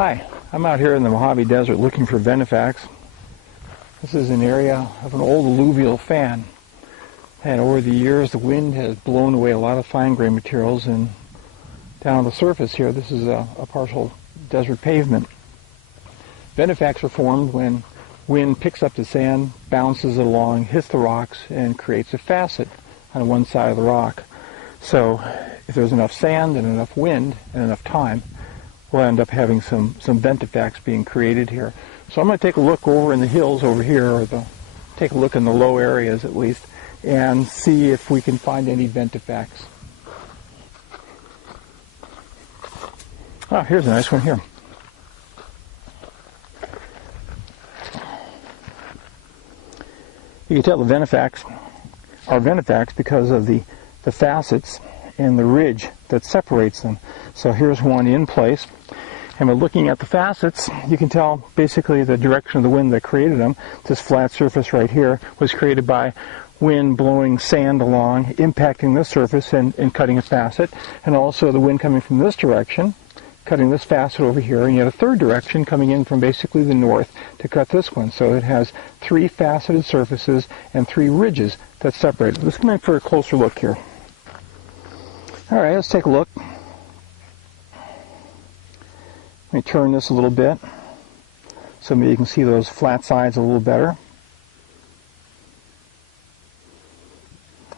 Hi, I'm out here in the Mojave Desert looking for Ventifacts. This is an area of an old alluvial fan, and over the years the wind has blown away a lot of fine-grained materials, and down on the surface here this is a partial desert pavement. Ventifacts are formed when wind picks up the sand, bounces it along, hits the rocks, and creates a facet on one side of the rock. So if there's enough sand and enough wind and enough time, we'll end up having some ventifacts being created here. So I'm going to take a look over in the hills over here, or take a look in the low areas at least, and see if we can find any ventifacts. Oh, here's a nice one here. You can tell the ventifacts are ventifacts because of the facets and the ridge that separates them. So here's one in place, and by looking at the facets you can tell basically the direction of the wind that created them. This flat surface right here was created by wind blowing sand along, impacting this surface and cutting a facet, and also the wind coming from this direction cutting this facet over here, and yet a third direction coming in from basically the north to cut this one. So it has three faceted surfaces and three ridges that separate it. Let's come in for a closer look here. Alright, let's take a look. Let me turn this a little bit so maybe you can see those flat sides a little better.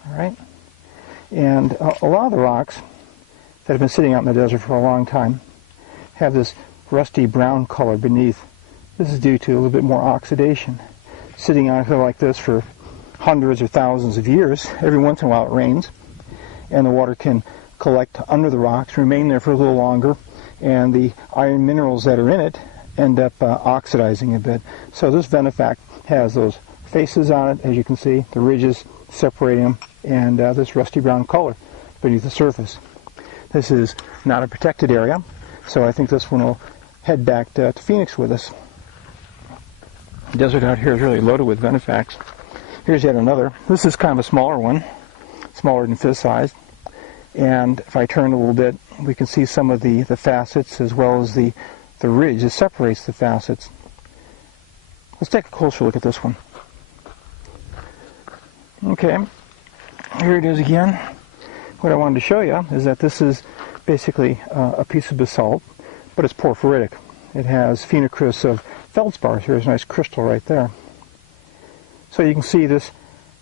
Alright, and a lot of the rocks that have been sitting out in the desert for a long time have this rusty brown color beneath. This is due to a little bit more oxidation. Sitting out here like this for hundreds or thousands of years, every once in a while it rains, and the water can collect under the rocks, remain there for a little longer, and the iron minerals that are in it end up oxidizing a bit. So this ventifact has those faces on it, as you can see, the ridges separating them, and this rusty brown color beneath the surface. This is not a protected area, so I think this one will head back to Phoenix with us. The desert out here is really loaded with ventifacts. Here's yet another. This is kind of a smaller one, smaller than fist size. And if I turn a little bit, we can see some of the facets as well as the ridge that separates the facets. Let's take a closer look at this one. Okay, here it is again. What I wanted to show you is that this is basically a piece of basalt, but it's porphyritic. It has phenocrysts of feldspars. Here's a nice crystal right there. So you can see this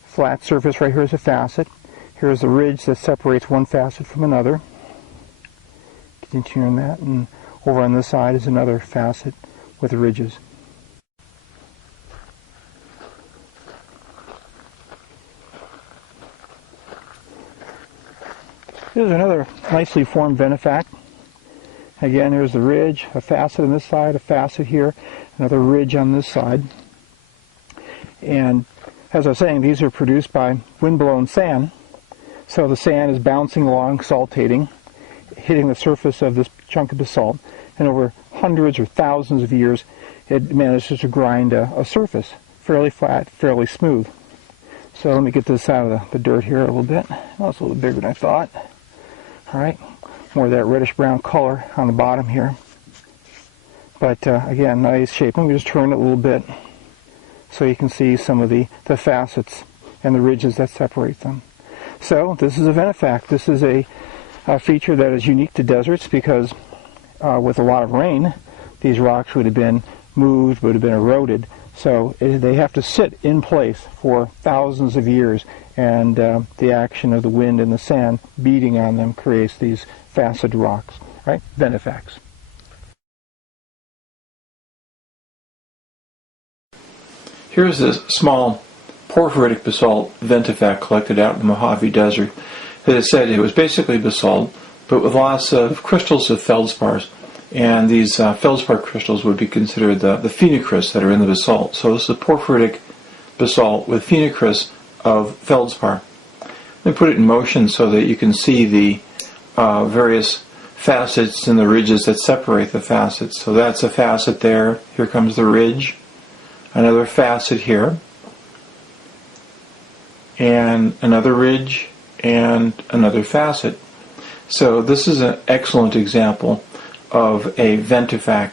flat surface right here is a facet. Here's the ridge that separates one facet from another. Continuing that, and over on this side is another facet with ridges. Here's another nicely formed ventifact. Again, here's the ridge, a facet on this side, a facet here, another ridge on this side. And as I was saying, these are produced by wind-blown sand. So the sand is bouncing along, saltating, hitting the surface of this chunk of basalt, and over hundreds or thousands of years it manages to grind a surface, fairly flat, fairly smooth. So let me get this out of the dirt here a little bit. Well, it's a little bigger than I thought. Alright, more of that reddish-brown color on the bottom here. But again, nice shape. Let me just turn it a little bit so you can see some of the facets and the ridges that separate them. So this is a ventifact. This is a feature that is unique to deserts because with a lot of rain, these rocks would have been moved, would have been eroded. So they have to sit in place for thousands of years, and the action of the wind and the sand beating on them creates these faceted rocks, right? Ventifacts. Here's this small porphyritic basalt ventifact collected out in the Mojave Desert. As I said, it was basically basalt, but with lots of crystals of feldspars. And these feldspar crystals would be considered the phenocrysts that are in the basalt. So this is a porphyritic basalt with phenocrysts of feldspar. Let me put it in motion so that you can see the various facets and the ridges that separate the facets. So that's a facet there. Here comes the ridge. Another facet here. And another ridge and another facet. So this is an excellent example of a ventifact